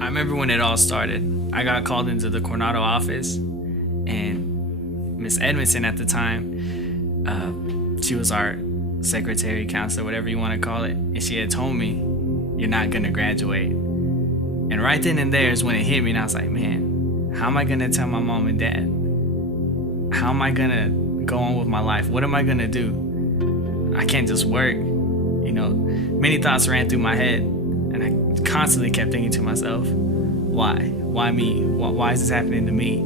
I remember when it all started. I got called into the Coronado office, and Miss Edmondson at the time, she was our secretary, counselor, whatever you want to call it, and she had told me, "You're not gonna graduate." And right then and there is when it hit me, and I was like, man, how am I gonna tell my mom and dad? How am I gonna go on with my life? What am I gonna do? I can't just work. Many thoughts ran through my head, and I constantly kept thinking to myself, why? Why me? Why is this happening to me?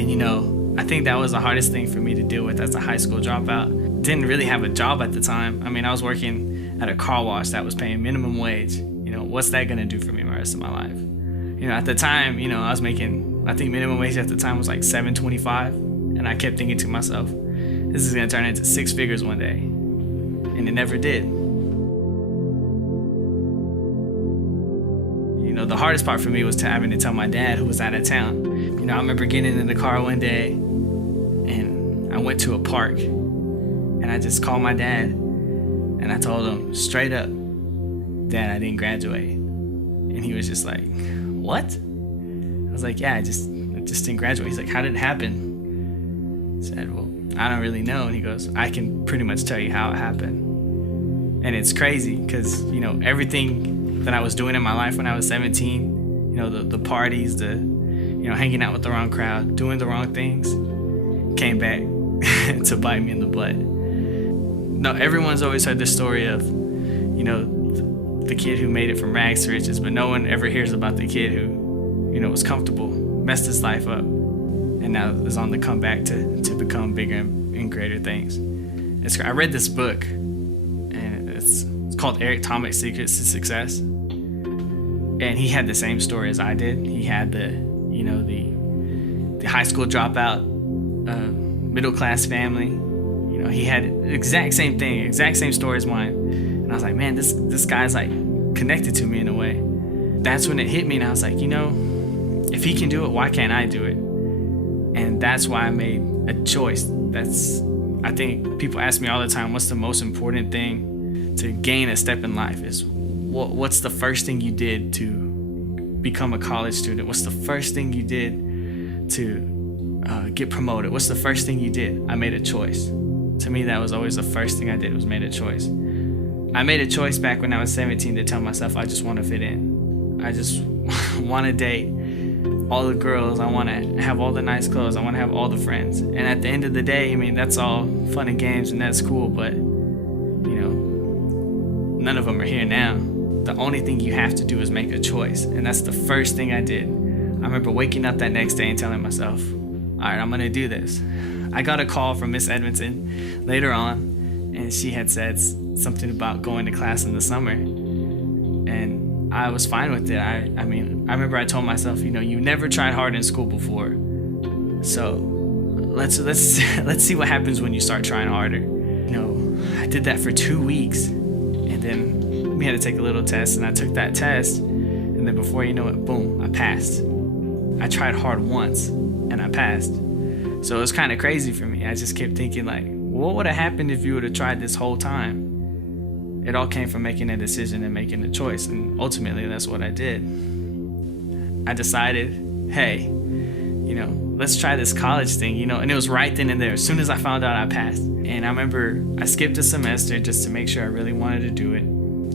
And I think that was the hardest thing for me to deal with as a high school dropout. Didn't really have a job at the time. I mean, I was working at a car wash that was paying minimum wage. What's that gonna do for me the rest of my life? At the time, I was making, I think minimum wage at the time was like $7.25, and I kept thinking to myself, this is gonna turn into six figures one day, and it never did. The hardest part for me was having to tell my dad, who was out of town. I remember getting in the car one day, and I went to a park, and I just called my dad, and I told him straight up, Dad, I didn't graduate. And he was just like, what? I was like, yeah, I just didn't graduate. He's like, how did it happen? I said, well, I don't really know. And he goes, I can pretty much tell you how it happened. And it's crazy because, everything that I was doing in my life when I was 17, the parties, the hanging out with the wrong crowd, doing the wrong things, came back to bite me in the butt. No, everyone's always heard the story of, the kid who made it from rags to riches, but no one ever hears about the kid who, was comfortable, messed his life up, and now is on the comeback to become bigger and greater things. I read this book, and it's called Eric Thomas Secrets to Success, and he had the same story as I did. He had the high school dropout, middle class family. He had the exact same thing, exact same story as mine. And I was like, man, this guy's like connected to me in a way. That's when it hit me, and I was like, if he can do it, why can't I do it? And that's why I made a choice. I think people ask me all the time, what's the most important thing to gain a step in life? Is what's the first thing you did to become a college student? What's the first thing you did to get promoted? What's the first thing you did? I made a choice. To me, that was always the first thing I did, was made a choice. I made a choice back when I was 17 to tell myself I just want to fit in. I just want to date all the girls. I want to have all the nice clothes. I want to have all the friends. And at the end of the day, that's all fun and games, and that's cool, but none of them are here now. The only thing you have to do is make a choice, and that's the first thing I did. I remember waking up that next day and telling myself, all right, I'm going to do this. I got a call from Miss Edmondson later on, and she had said something about going to class in the summer, and I was fine with it. I remember I told myself, you never tried hard in school before, so let's see what happens when you start trying harder. I did that for 2 weeks, and then we had to take a little test, and I took that test, and then before you know it, boom, I passed. I tried hard once, and I passed. So it was kind of crazy for me. I just kept thinking, like, what would have happened if you would have tried this whole time? It all came from making a decision and making a choice, and ultimately that's what I did. I decided, hey, let's try this college thing, and it was right then and there. As soon as I found out, I passed. And I remember I skipped a semester just to make sure I really wanted to do it.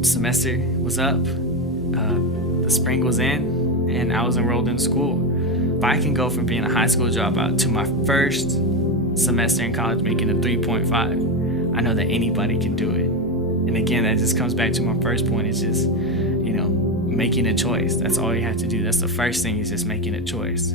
The semester was up, the spring was in, and I was enrolled in school. If I can go from being a high school dropout to my first semester in college making a 3.5, I know that anybody can do it. And again, that just comes back to my first point. It's just, making a choice. That's all you have to do. That's the first thing, is just making a choice.